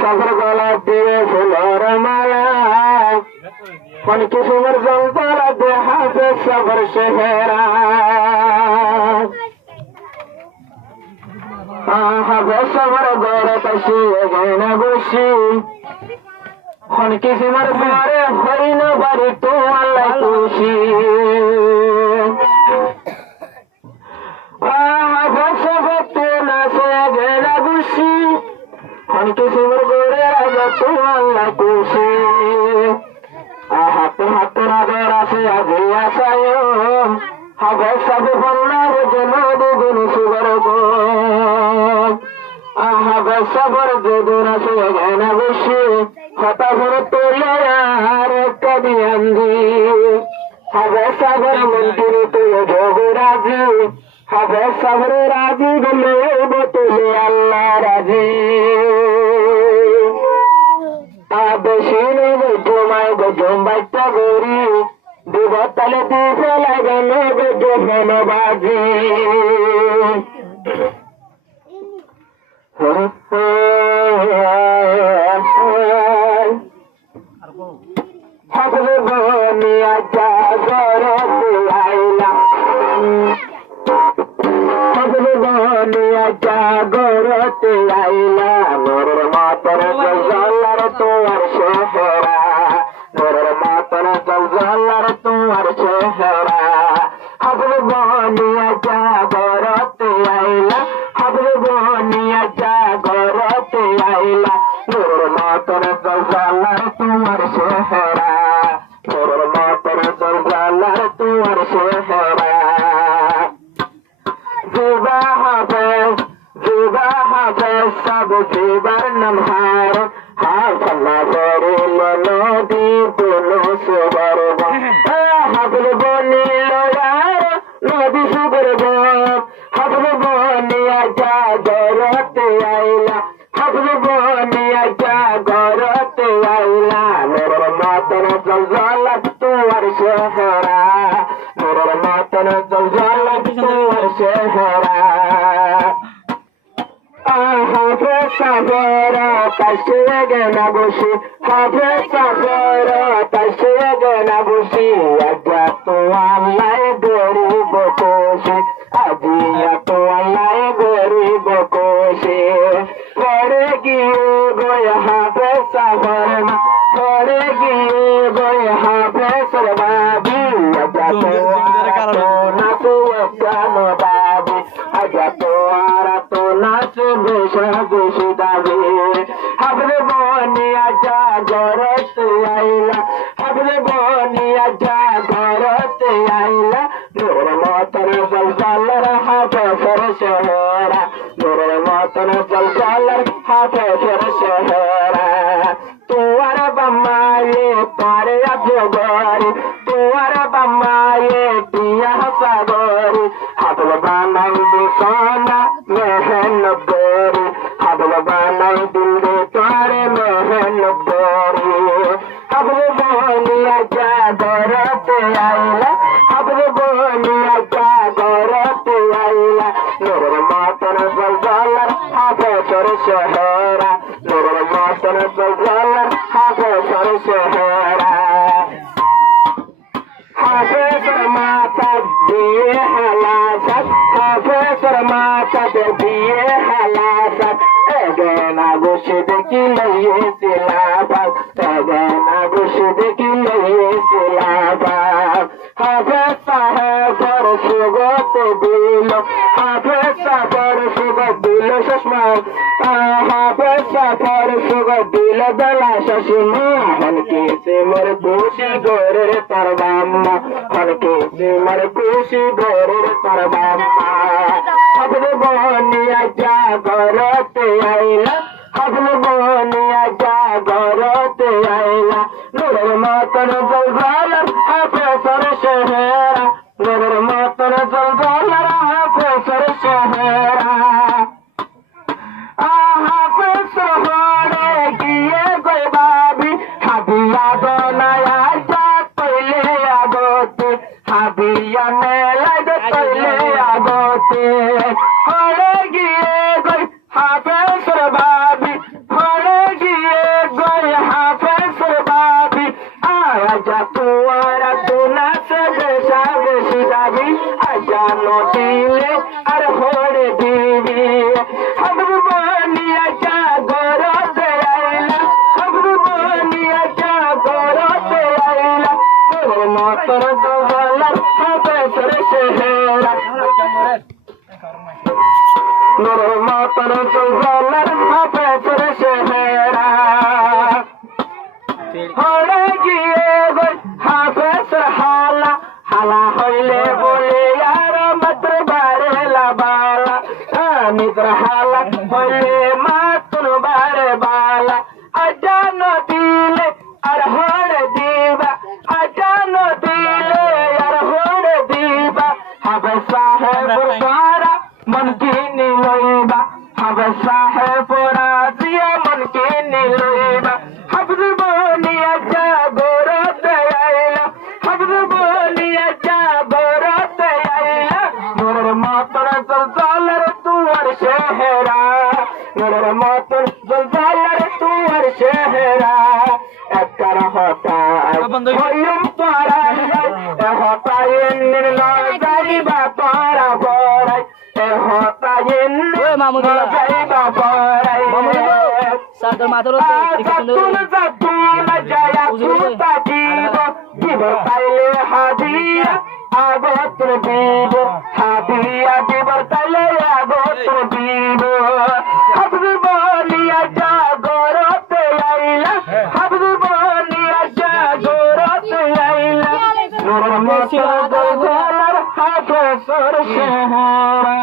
সফর গলা দিয়ে ফুলের মালা কোন কিসমর জলতলা দে হাফে সফর শেহরা হাফে সফর গড়ে কাশি গয়না বসি কোন কিসমর বারে হরিণ বাড়ি তো আল্লাহ খুশি হাফে সফর তো নাচে গয়না বসি কোন কিসমর গড়ে রাজা তো আল্লাহ খুশি হাতে হাতে রাগের আছে আজি আসায় হবে সব বন্যার জন্য দুগুণ সুগর গো হবে সবর দুগুণ আছে গয়না বসি হতা ভরে তোলে আর কবি আন্দি হবে সবর মন্দির তুই যোগ রাজি হবে সবর রাজি গলে বতুলে আল্লাহ রাজি বেশিন জমায় জম্বাইটা গরি দেবতালে দিছে লাগানো জহন বাজি হাবলে বনিয়া জাগরতে আইলা হাবলে বনিয়া জাগরতে আইলা মোর মাতার জল্লার তোমার শেহরা মোর মাতার জল্লার তোমার শেহরা হাবলে বনিয়া জাগরতে আইলা হাবলে বনিয়া জাগরতে আইলা মোর মাতার জল্লার তোমার শেহরা মোর মাতার জল্লার তোমার শেহরা জিবা হাফেজ সব জিবার নমহার হাফলা করিল নদী পুলো সুবর হাবল বনিল নদী সুবর হাবল বনিয়া জাগরতে আইলা হাবল বনিয়া জাগরতে আইলা মোর মাতন জলজলা তোমার শেহরা মোর মাতন জলজলা তোমার শেহরা হাফে সাফরা তাসে গেনা বসি হাফে সাফরা তাসে গেনা বসি আজা তো আল্লাহ গরিব কোশে আজিয়া তো আল্লাহ গরিব কোশে করে গিয়ে গয় হাফে সাফরা করে গিয়ে গয় হাফে সরবাবি আজা তো নাচে জানো বাবি আজা তো আরা তো নাচে বেশা বেশি দাবি হাবলে বনিয়া জাগরতে আইলা হাবলে বনিয়া জাগরতে আইলা নূর মতন জলজালার হাফে ফের শেহরা নূর মতন জলজালার হাফে ফের শেহরা তোয়ার বাম্মায়ে পারে আজগরি তোয়ার বাম্মায়ে টিয়া সাগরি হাবল বানাই সোনা মেহনত গরি হাবল বানাই দিল তোরে মেহনত গরি হাবল বনিয়া জাগরতে আইলা হাবল বনিয়া জাগরতে আইলা নূর মতন জলজালার হাফে ফের শেহরা নূর মতন জলজালার হাফে ফের শেহরা হাফেজর মাতা দিয়ে হালাসাত হাফেজর মাতা দিয়ে হালাসাত এগেনা বসে দেখি লইয়ে সিলাবাস এগেনা বসে দেখি লইয়ে সিলাবাস হাফেজ সাহেবর সুগত দিল হাফেজ সাহেবর সুগত দিল চশমা হাফেজ সাহেবর সুগত দিল দলা চশমা হলকে সে মোর খুশি গোরের তার বাম্মা হলকে সে মোর খুশি গোরের তার বাম্মা হাবলে বনিয়া জাগরতে আইলা হাবলে বনিয়া জাগরতে আইলা নূরের মতন জলজালার হাফে ফের শেহরা নূরের মতন জলজালার হাফে ফের শেহরা হাফে শহরে গিয়ে গই বাবি হাবিয়া দনায়া যা তৈলে আগতে হাবিয়া মেলায় তৈলে আগতে হরে গিয়ে গই হাফেজর ভাবি হরে গিয়ে গই হাফেজর ভাবি আজা তুয়ারা তুনা সে বেশা বেশি দাবি আজা নদিলে আর হরে দিবি হাবরু বানিয়া যা গরতে আইলা হাবরু বানিয়া যা গরতে আইলা তোর মতর দোলার হাফেজর শেহরা তোর মতর দোলার হাফেজর শেহরা হরে গিয়ে গই হাফেজর হালা হালা হইলে বলে আর মাত্র বারেলা বালা নিদ্র হালা হইলে মাত্র বারে বালা আজান দিলে আর হরে দিবা আজান দিলে আর হরে দিবা হাবে সাহেবর দ্বারা মন কিনি লইবা হাবে সাহেবরা দিয়া মন কিনি লইবা হাফিজ বনিয়া যা গরতে আইলা হাফিজ বনিয়া যা গরতে আইলা মোর মাতর জলজালার তুয়ার শেহরা মোর মাতর জলজালার তুয়ার শেহরা একর হতা হইম পারাই হতায়েন লজাইবা পারা বরাই হতায়েন লজাইবা বরাই সাদর মাতর পাইলে হাদিয়া আগত দিব হাদিয়া দিবর তাইলে আগত দিব হাফিজ বনিয়া যা গরতে আইলা হাফিজ বনিয়া যা গরতে আইলা মোর মতর দোলার হাফেজর শেহরা